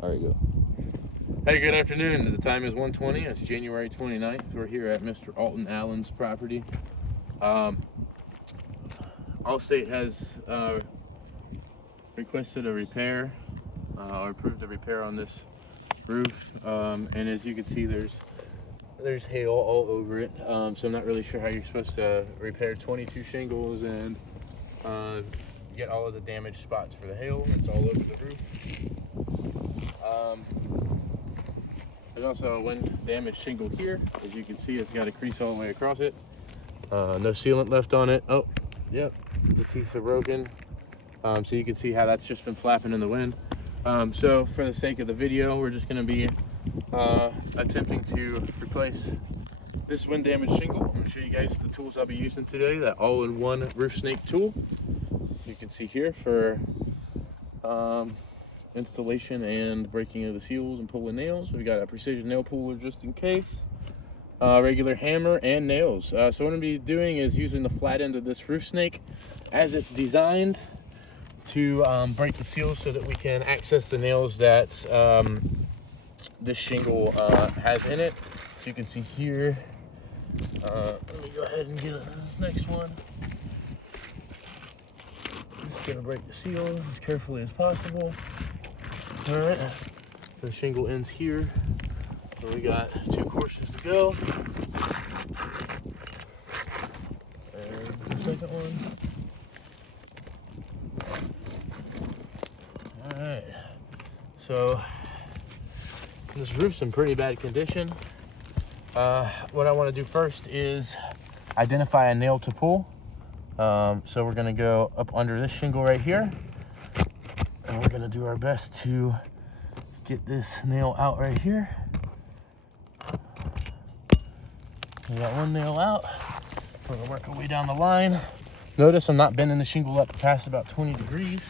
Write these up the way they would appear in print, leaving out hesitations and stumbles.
There you go. Hey, good afternoon. The time is 1:20. It's January 29th. We're here at Mr. Alton Allen's property. Allstate has requested a repair or approved a repair on this roof, and as you can see, there's hail all over it. So I'm not really sure how you're supposed to repair 22 shingles and get all of the damaged spots for the hail. It's all over the roof. There's also a wind damaged shingle here. As you can see, it's got a crease all the way across it. No sealant left on it. Oh, yep, the teeth are broken. So you can see how that's just been flapping in the wind. So for the sake of the video, we're just going to be attempting to replace this wind damaged shingle. I'm going to show you guys the tools I'll be using today, that all-in-one roof snake tool. You can see here for installation and breaking of the seals and pulling nails. We've got a precision nail puller just in case, regular hammer and nails. So what I'm going to be doing is using the flat end of this roof snake as it's designed to break the seals so that we can access the nails that this shingle has in it. So you can see here, let me go ahead and get this next one. Just gonna break the seal as carefully as possible. All right, the shingle ends here. So we got 2 courses to go. And the second one. All right, so this roof's in pretty bad condition. What I want to do first is identify a nail to pull. So we're gonna go up under this shingle right here, and we're gonna do our best to get this nail out right here. We got one nail out. We're gonna work our way down the line. Notice I'm not bending the shingle up past about 20 degrees.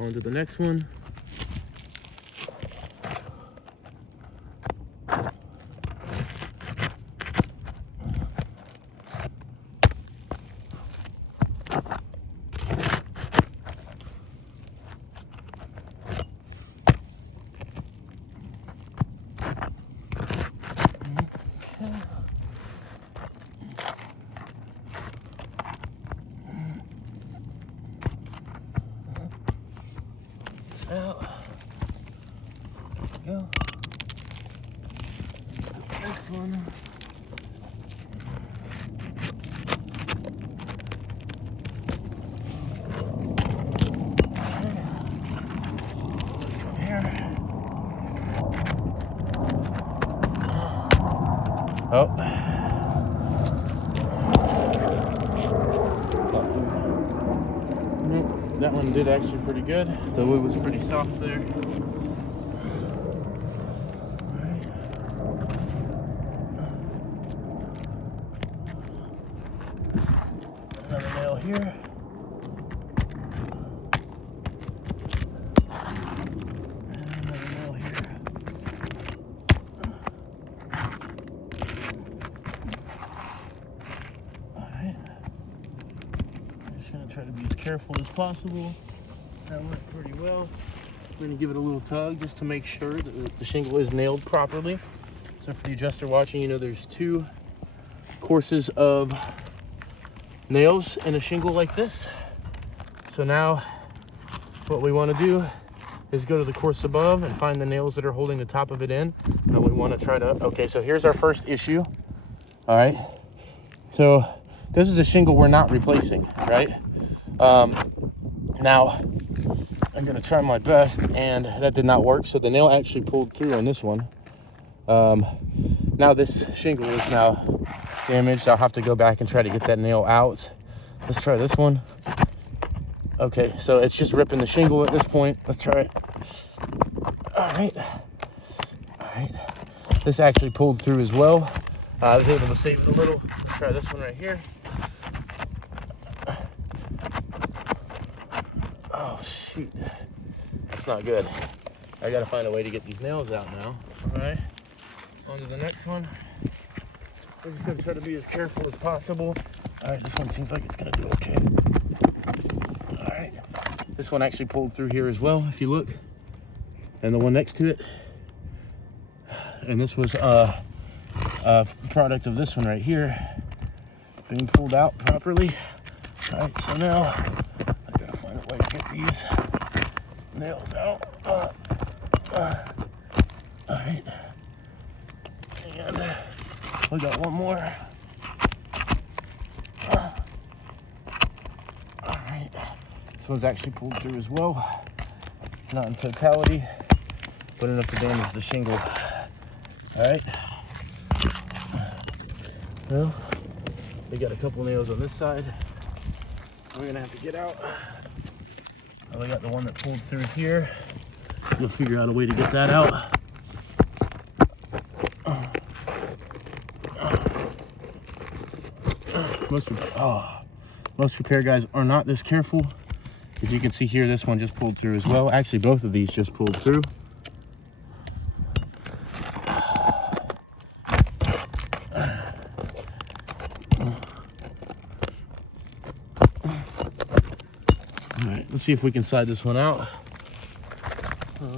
On to the next one. Out. There we go. Next one. This one here. Oh. That one did actually pretty good. The wood was pretty soft there. Alright. Another nail here. And another nail here. Alright. Just gonna try to be as careful as possible. That went pretty well. I'm going to give it a little tug just to make sure that the shingle is nailed properly. So for the adjuster watching, you know there's 2 courses of nails in a shingle like this. So now what we want to do is go to the course above and find the nails that are holding the top of it in. And we want to try to, okay, so here's our first issue. All right. So this is a shingle we're not replacing, right? Now, I'm gonna try my best, and that did not work. So the nail actually pulled through on this one. Now this shingle is now damaged. I'll have to go back and try to get that nail out. Let's try this one. Okay, so it's just ripping the shingle at this point. Let's try it. All right. This actually pulled through as well. I was able to save it a little. Let's try this one right here. Oh, shoot. That's not good. I gotta find a way to get these nails out now. All right, on to the next one. We're just gonna try to be as careful as possible. All right, this one seems like it's gonna do okay. All right, this one actually pulled through here as well, if you look. and the one next to it. And this was a product of this one right here being pulled out properly. All right, so now I gotta find a way to get these nails out. All right, and we got one more. All right, this one's actually pulled through as well. Not in totality, but enough to damage the shingle. All right. Well, we got a couple nails on this side we're gonna have to get out. We got the one that pulled through here. We'll figure out a way to get that out. Most repair guys are not this careful. As you can see here, this one just pulled through as well. Actually, both of these just pulled through. All right, let's see if we can slide this one out.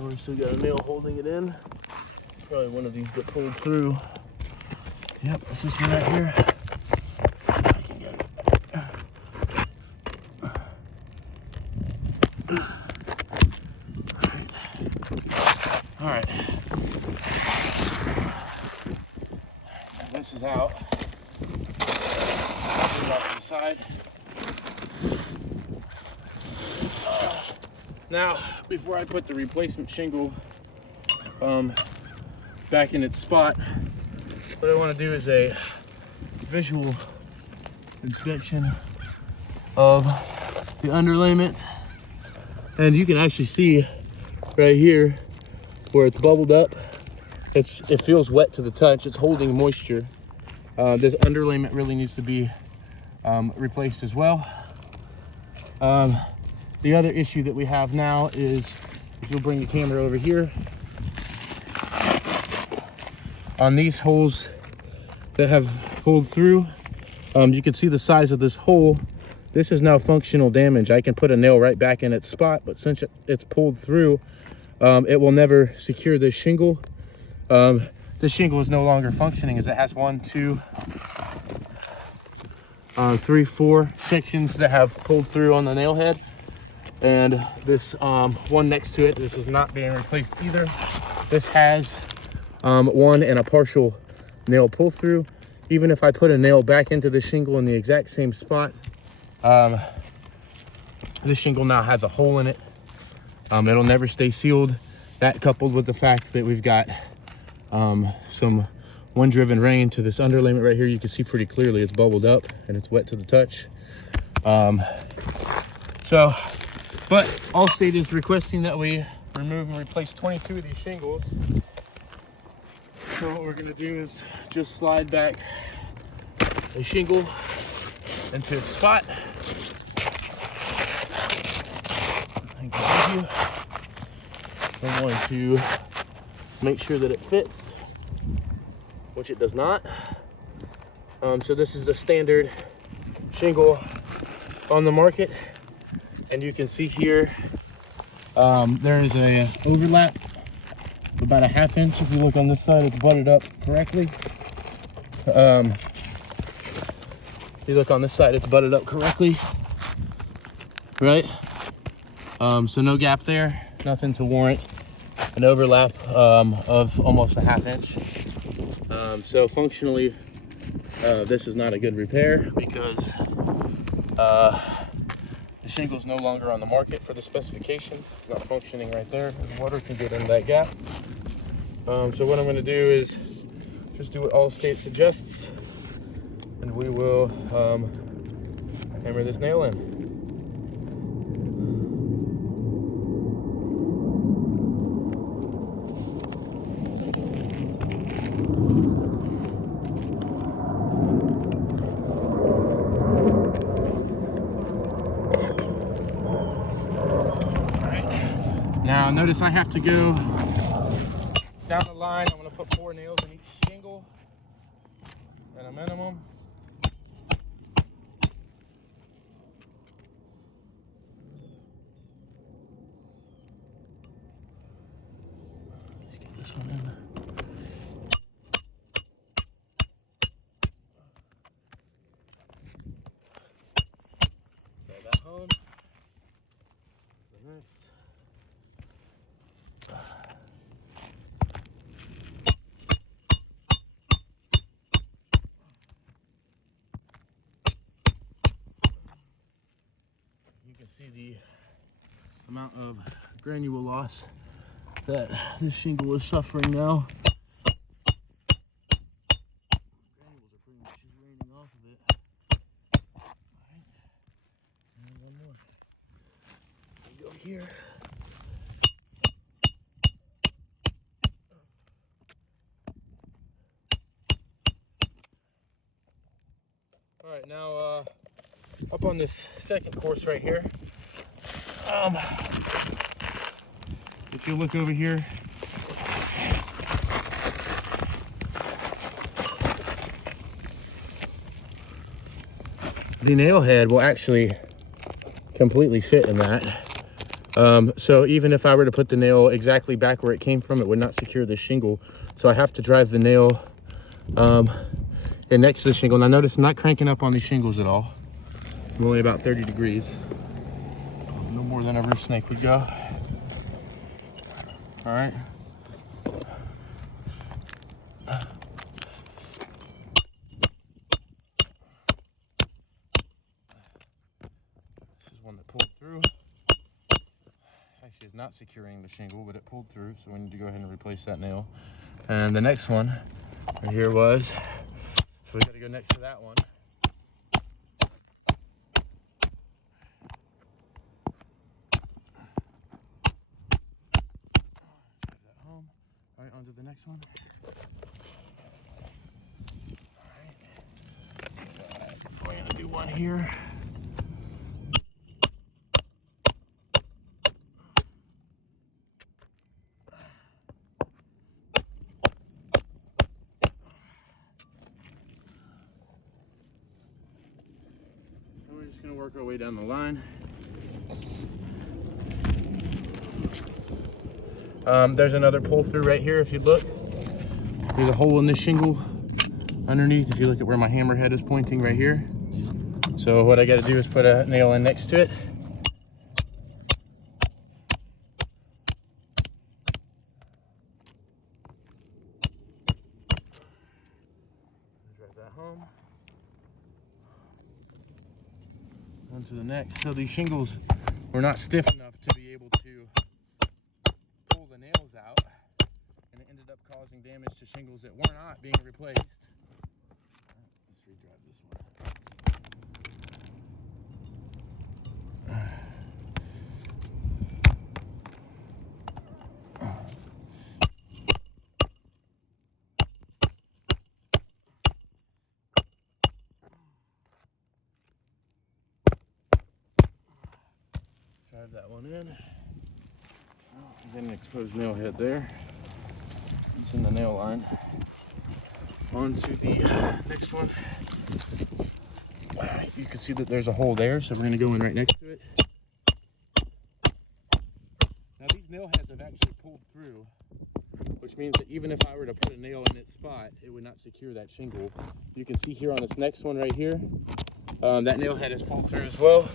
We still got a nail holding it in. Probably one of these that pulled through. Yep, it's this one right here. Let's see if I can get it. All right. This is out. Put it off to the side. Now, before I put the replacement shingle back in its spot, what I want to do is a visual inspection of the underlayment. And you can actually see right here where it's bubbled up. It feels wet to the touch. It's holding moisture. This underlayment really needs to be replaced as well. The other issue that we have now is, if you'll bring the camera over here, on these holes that have pulled through, you can see the size of this hole. This is now functional damage. I can put a nail right back in its spot, but since it's pulled through, it will never secure this shingle. This shingle is no longer functioning, as it has 1, 2, 3, 4 sections that have pulled through on the nail head. And this one next to it, this is not being replaced either. This has one and a partial nail pull through. Even if I put a nail back into the shingle in the exact same spot, this shingle now has a hole in it. It'll never stay sealed. That, coupled with the fact that we've got some wind-driven rain to this underlayment right here, you can see pretty clearly it's bubbled up and it's wet to the touch. But Allstate is requesting that we remove and replace 22 of these shingles. So what we're gonna do is just slide back a shingle into its spot. Thank you. I'm going to make sure that it fits, which it does not. So this is the standard shingle on the market. And you can see here, there is a overlap about a 1/2 inch. If you look on this side, it's butted up correctly. If you look on this side, it's butted up correctly, right? So no gap there, nothing to warrant an overlap of almost a 1/2 inch. So functionally, this is not a good repair, because the shingle's no longer on the market for the specification. It's not functioning right there. Water can get in that gap. So what I'm going to do is just do what Allstate suggests, and we will hammer this nail in. Now notice I have to go down the line. I'm going to put 4 nails in each shingle at a minimum. this one in. Drag that home. Nice. You can see the amount of granule loss that this shingle is suffering now. Granules are pretty much just raining off of it. Alright, and one more. We go here. Alright, now up on this second course right here, if you look over here, the nail head will actually completely fit in that. So even if I were to put the nail exactly back where it came from, it would not secure the shingle. So I have to drive the nail in next to the shingle. Now notice I'm not cranking up on these shingles at all. I'm only about 30 degrees. No more than a roof snake would go. All right. This is one that pulled through. Actually, it's not securing the shingle, but it pulled through, so we need to go ahead and replace that nail. And the next one right here was, so we got to go next to that one. All right, on to the next one. All right. We're going to do one here. And we're just going to work our way down the line. There's another pull through right here. If you look, there's a hole in this shingle underneath. If you look at where my hammerhead is pointing right here. So what I got to do is put a nail in next to it. Drive that home. On to the next. So these shingles were not stiff enough to be able to pull the nails out, and it ended up causing damage to shingles that were not being replaced. Let's redrive this one. Drive that one in. Then an exposed nail head there. It's in the nail line. On to the next one. You can see that there's a hole there, so we're going to go in right next to it. Now these nail heads have actually pulled through, which means that even if I were to put a nail in its spot, it would not secure that shingle. You can see here on this next one right here, that nail head has pulled through as well.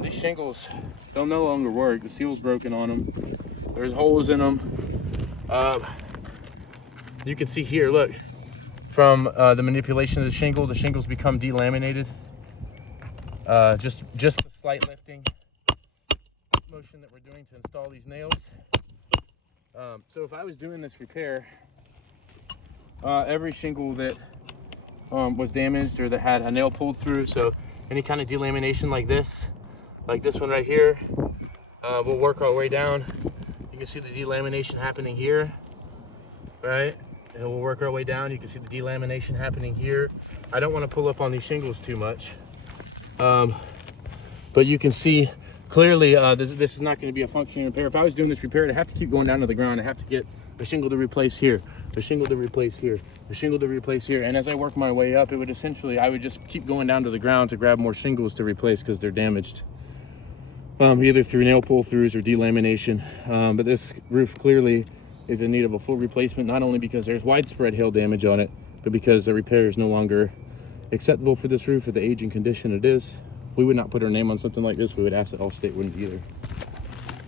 These shingles, they'll no longer work. The seal's broken on them. There's holes in them. You can see here, look, from the manipulation of the shingles become delaminated. Just the slight lifting motion that we're doing to install these nails. So if I was doing this repair, every shingle that was damaged or that had a nail pulled through, so any kind of delamination like this one right here, we'll work our way down. You can see the delamination happening here, right? And we'll work our way down. You can see the delamination happening here. I don't want to pull up on these shingles too much. But you can see clearly this is not going to be a functioning repair. If I was doing this repair, I'd have to keep going down to the ground. I have to get the shingle to replace here, the shingle to replace here, the shingle to replace here. And as I work my way up, it would essentially, I would just keep going down to the ground to grab more shingles to replace because they're damaged. Either through nail pull-throughs or delamination. But this roof clearly is in need of a full replacement, not only because there's widespread hail damage on it, but because the repair is no longer acceptable for this roof at the age and condition it is. We would not put our name on something like this. We would ask that Allstate wouldn't either.